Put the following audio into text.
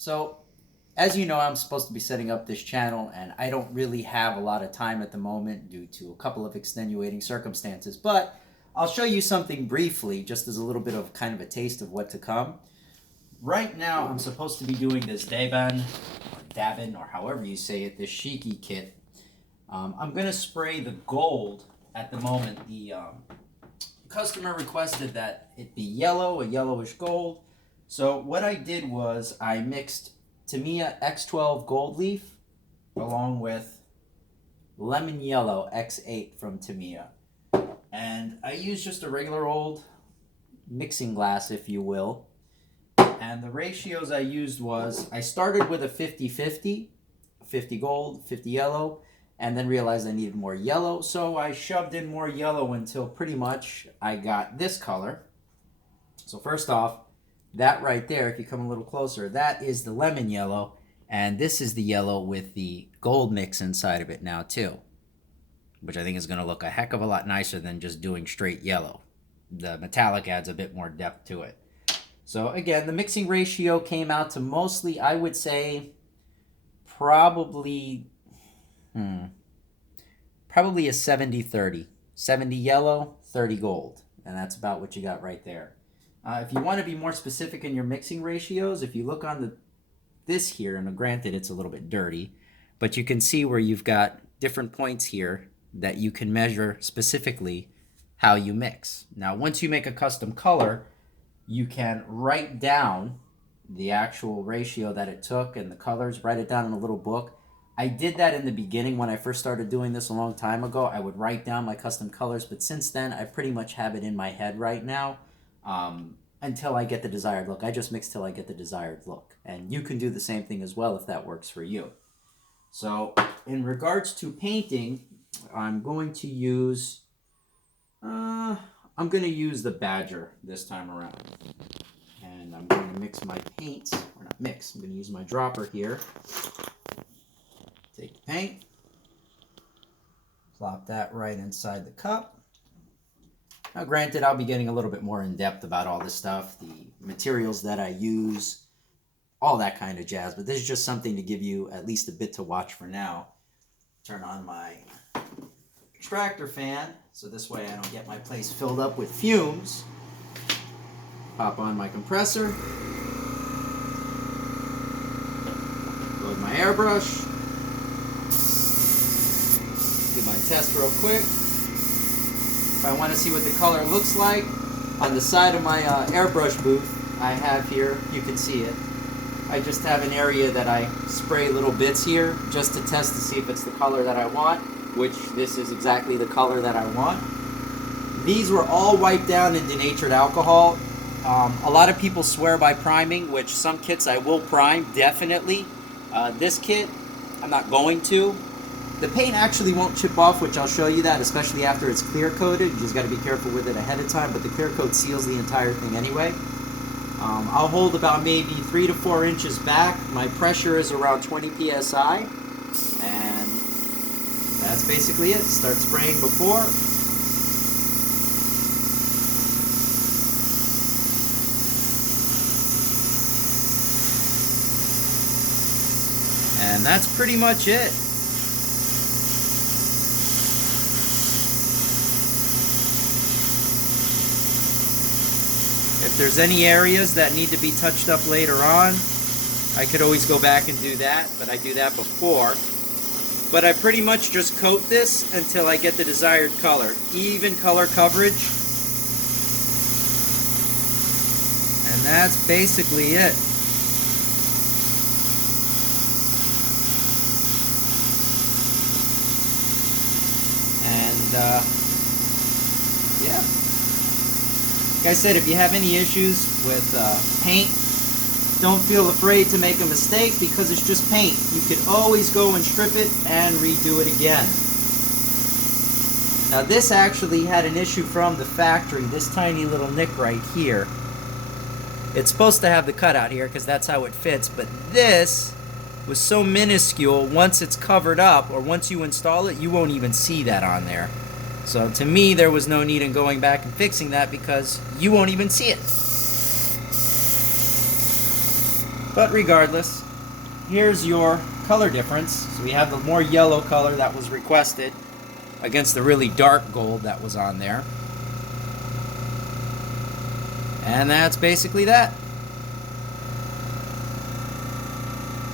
So, as you know, I'm supposed to be setting up this channel, and I don't really have a lot of time at the moment due to a couple of extenuating circumstances. But I'll show you something briefly, just as a little bit of kind of a taste of what to come. Right now, I'm supposed to be doing this Dabin, or however you say it, this Shiki kit. I'm going to spray the gold at the moment. The customer requested that it be yellow, a yellowish gold. So what I did was I mixed Tamiya X12 Gold Leaf along with Lemon Yellow X8 from Tamiya. And I used just a regular old mixing glass, if you will. And the ratios I used was, I started with a 50-50, 50 gold, 50 yellow, and then realized I needed more yellow. So I shoved in more yellow until pretty much I got this color. So first off, that right there, if you come a little closer, that is the lemon yellow, and this is the yellow with the gold mix inside of it now too, which I think is going to look a heck of a lot nicer than just doing straight yellow. The metallic adds a bit more depth to it. So again, the mixing ratio came out to mostly, I would say, probably a 70-30. 70 yellow, 30 gold, and that's about what you got right there. If you want to be more specific in your mixing ratios, if you look on this here, and granted it's a little bit dirty, but you can see where you've got different points here that you can measure specifically how you mix. Now, once you make a custom color, you can write down the actual ratio that it took and the colors, write it down in a little book. I did that in the beginning when I first started doing this a long time ago. I would write down my custom colors, but since then, I pretty much have it in my head right now. Until I get the desired look. I just mix till I get the desired look. And you can do the same thing as well if that works for you. So in regards to painting, I'm going to use the Badger this time around. And I'm going to mix my paint, or not mix, I'm going to use my dropper here. Take the paint, plop that right inside the cup. Now, granted, I'll be getting a little bit more in-depth about all this stuff, the materials that I use, all that kind of jazz, but this is just something to give you at least a bit to watch for now. Turn on my extractor fan, so this way I don't get my place filled up with fumes. Pop on my compressor. Load my airbrush. Do my test real quick. If I want to see what the color looks like, on the side of my airbrush booth I have here, you can see it. I just have an area that I spray little bits here just to test to see if it's the color that I want, which this is exactly the color that I want. These were all wiped down in denatured alcohol. A lot of people swear by priming, which some kits I will prime, definitely. This kit, I'm not going to. The paint actually won't chip off, which I'll show you that, especially after it's clear coated. You just got to be careful with it ahead of time, but the clear coat seals the entire thing anyway. I'll hold about maybe 3 to 4 inches back. My pressure is around 20 psi, and that's basically it. Start spraying before. And that's pretty much it. If there's any areas that need to be touched up later on, I could always go back and do that, but I do that before. But I pretty much just coat this until I get the desired color. Even color coverage. And that's basically it. And, yeah. Like I said, if you have any issues with paint, don't feel afraid to make a mistake because it's just paint. You could always go and strip it and redo it again. Now this actually had an issue from the factory, this tiny little nick right here. It's supposed to have the cutout here because that's how it fits, but this was so minuscule, once it's covered up or once you install it, you won't even see that on there. So to me, there was no need in going back and fixing that because you won't even see it. But regardless, here's your color difference. So we have the more yellow color that was requested against the really dark gold that was on there. And that's basically that.